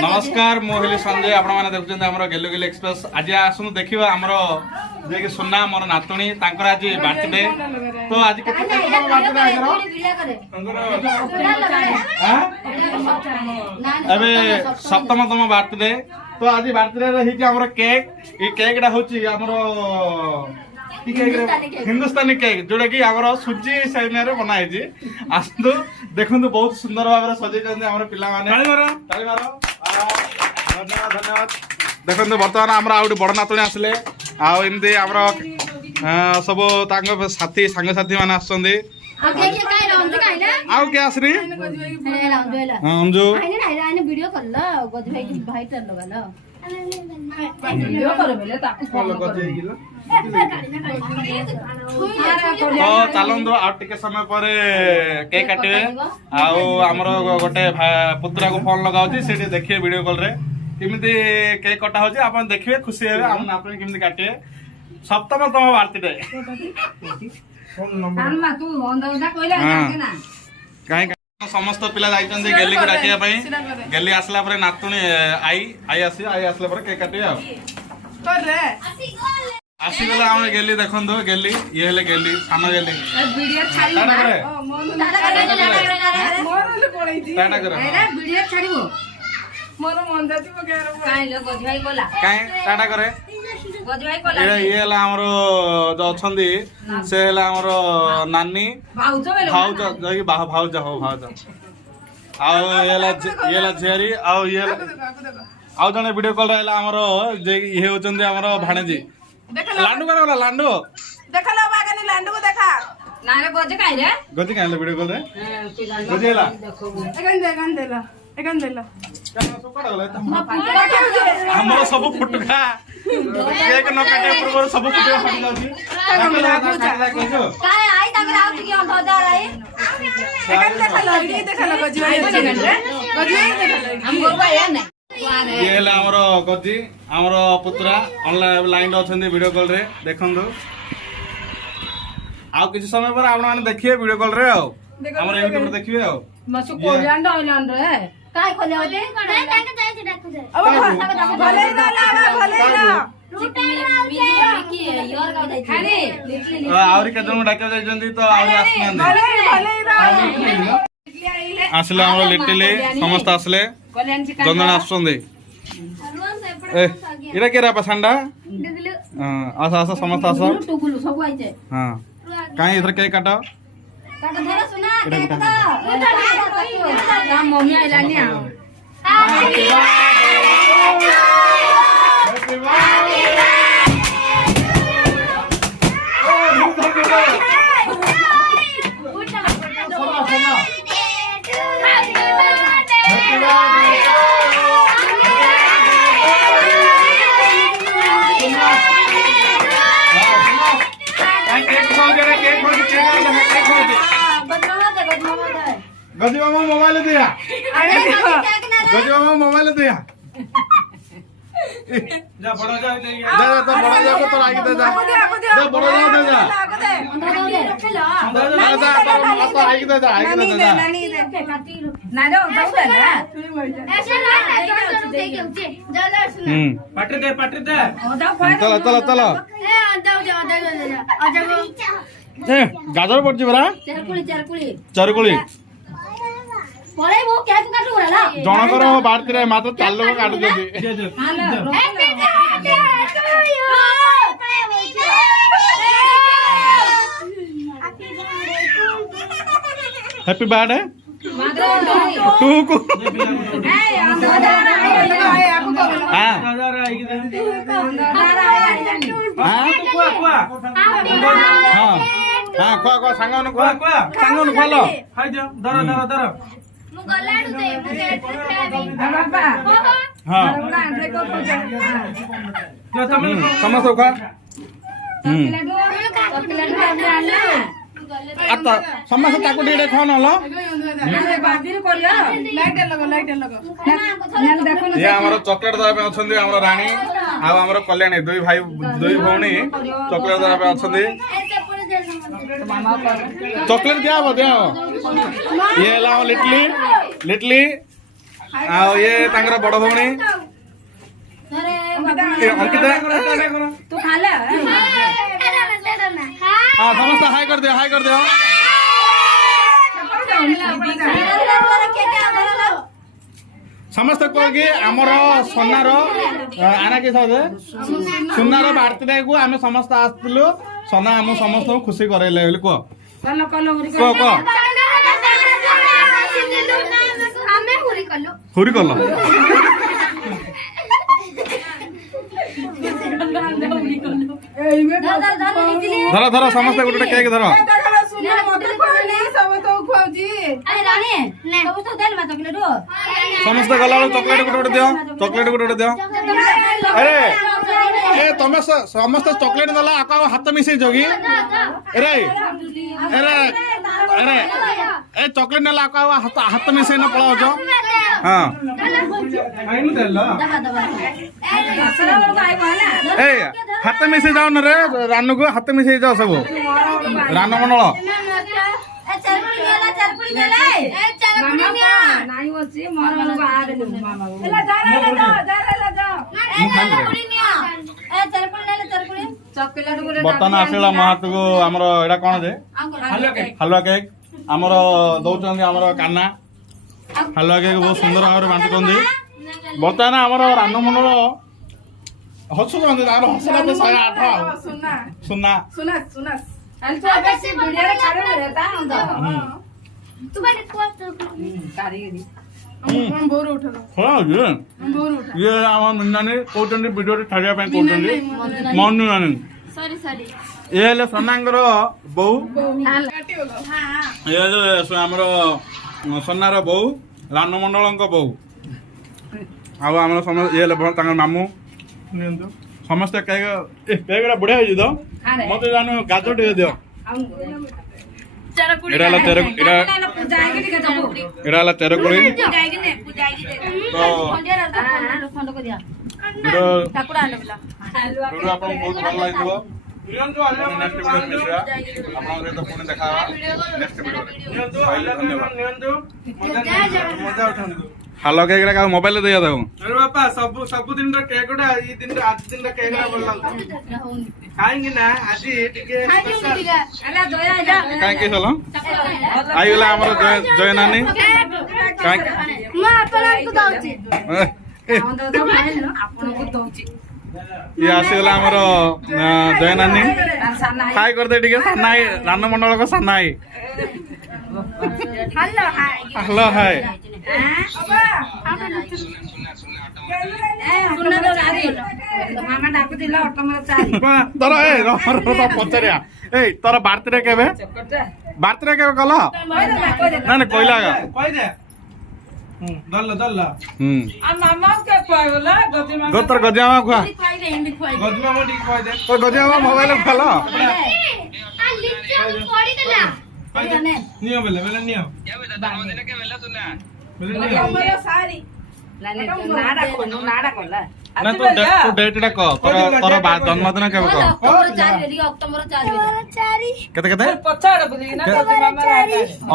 नमस्कार मोहिली संजय आपण माने देखुछन हमरो गेलु गेलु एक्सप्रेस आज आसनु देखिबा हमरो जे कि सुन्ना मोर नातुणी तांकर आज बर्थडे तो आज केते बर्थडे अबे सप्तमतम बर्थडे तो आज बर्थडे रे हिची हमरो केक ई केक डा होची हमरो हिंदुस्तानी केक जोड़ा कि आमर सुजी सेमिया रे बना है आसतु देखु बहुत सुंदर भाव सजे पिला धन्यवाद धन्यवाद देखो बर्तमान आम बड़ नातुणी आसले आमती आम सब साथी सांग साथी मैंने आसुँच आउ क्या आसरी अंजू तो चलतु आटे समय पर केक काटे आमर गोटे पुतरा को फोन लगा देखिए वीडियो कॉल रे किमिति केक कटा हो देखिए खुशी हे आम नातुणी किमिति काटे सप्तमतम बर्थडे कहीं समस्त पिला जाइछन्ते गेली को डाकिया पई गेली आसला परे नातुणी आई आसला परे केक काटे आसी गला हम गेली देखंदो गेली ये हेले गेली सानो गेली वीडियो छाड़ी टाटा करे वीडियो छाड़ीबो मोर मन जाति बगैर काई लो गजभाई कोला काई टाटा करे गजभाई कोला ये हेला हमरो जो अछंदी से हेला हमरो नानी भाउज जई भाउज हो भाउज आ येला झेरी आ ये आ जने वीडियो कॉल रहला हमरो जे ये होचंदी हमरो भाणेजी लांडू करा वाला लांडू देखा लो बागनी लांडू को देखा ना रे गज काई रे वीडियो कॉल रे गजेला एगन देला हमरो सब फुटका केक न काटे पूर्व सब फुटका फट लागी काय आई तकरा आउ की अंध जा रही एगन देखा लो गजवा हम गोरबा या नहीं ये हेला हमरो गजी हमरो पुत्रा ऑनलाइन लाइन अछंदी वीडियो कॉल रे देखंदो आउ किछ समय पर आपण माने देखिए वीडियो कॉल रे हमरो यूट्यूब रे देखिए मसु कोरियान डॉयलान रे काय खोले होते ताके जाय से डाकू जाय अब भले ना आउरी के जन डाके जाय जंदी तो आउरी आसमान आसले हमरो लिटिली समस्त आसले जन आसुंदे ए इरा केरा पसंडा हां आसा आसा समस्त आसा टुकुलु सब आइছে हां काई इधर केक काटो काका धरा सुना केक तो मम्मी आइलानी आ हैप्पी गजी मामा मोबाइल दिया गजी मामा मोबाइल दिया जा बड़ा जा तो बड़ा जा को तो आगे दे जा बड़ा जा दे जा तो आगे दे जा ना रे ऐसे ना पाटे दे चलो चलो गाजर पड़छ बरा चारकुली पळे वो केक काटू रे जनकर बात रे मात्र 4 लोग काट दे हैप्पी बर्थडे टू को हां हां को सांगन को सांगन खोलो हाय जो दर मु गलाडू दे बाबा हां जो तुम समस्त खा आता समस्त ताको डेडे खान हलो बादिर कोलिया लाइट लगो ये हमरो चॉकलेट दबा पे अछंदी हमरो रानी आ हमरो कल्याणी दुई भाई दुई भौणी चॉकलेट दबा पे अछंदी चॉकलेट दिया ये ला लिटली लिटली ये तांकर बड़ भौणी अंकिता तू खा ले हाँ समस्त हाई कर दियो समस्त कह आमर सोनार आना कि सोनार बर्थडे को आम समस्त आसलु सोना आम समस्त खुशी करैले कह हुरी कल धर धर समस्त गोटे केक धर समस्त गला चॉकलेट गोटे गोटे दियो अरे ए तमे समस्त चॉकलेट दला आका हाथ मिसै जोगी अरे अरे अरे ए चॉकलेट नेला आका हाथ मिसै न पळाव जो हां आइनु देला ए हाथ मिसै जाओ न रे रानू को हाथ मिसै जाओ सब रानू मंडल बर्तमान आसला महत को आमर एटा कौन जे हलवा केक आमर दौरान आमर काना हलवा केक बहुत सुंदर भाव बांटुंट बर्तमान आमर रानू मंडल हसुंट हसला तो 108 ये मिनानी कहते भिडियो छाड़िया मनु नानी ये सोनांगर बो ये आमर सोनार बो रानू मंडल बो आम ये मामू समस्त केक बढ़िया हो तो मत जान गाजर टे दियो तेरकुड़ी बहुत भल लगे हलो केक का मोबाइल दिया था अरे बापा सब दिन रे केक डा ई दिन आज दिन रे केक डा बोलला खाएंगे ना आज टिके अरे जया जा काई के चलो आई गेला हमर जय नानी काई मैं आपन को दउची हम तो आपन को दउची ये आसी गेला हमर जय नानी खाई कर दे टिके सनाई रानू मंडल को सनाई हेलो हाय पचारिया तोर बर्थडे के कल ना कहला तोर गजिया खुआ गजिया मोबाइल खोल नियो बेले बेले नियो जन्मदिन के बेला सुना बेले हमर सारी लाने नाडा कोला ना तो डेट टा को तोर जन्मदिन के को अक्टोबर 4 केते केते पछाड़ बुली ना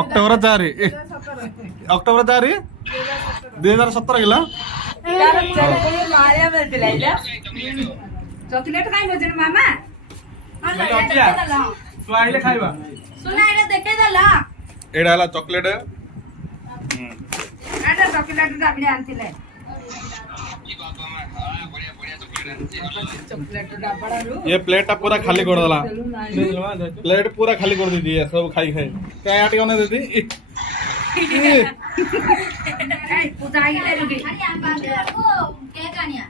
अक्टोबर 4 अक्टोबर 4 2017 गेला मारिया में दिलाइला चॉकलेट काई भजन मामा तो आइले खाइबा सुना एटा देखे दला एडा हला चॉकलेट एटा चॉकलेट दाबडी आनथिले ये प्लेट पूरा खाली कर दला प्लेट पूरा खाली कर दी दिए सब खाई खाई क्या आटी कोने दे दी ए पूजा आइले रुकी केक आनिया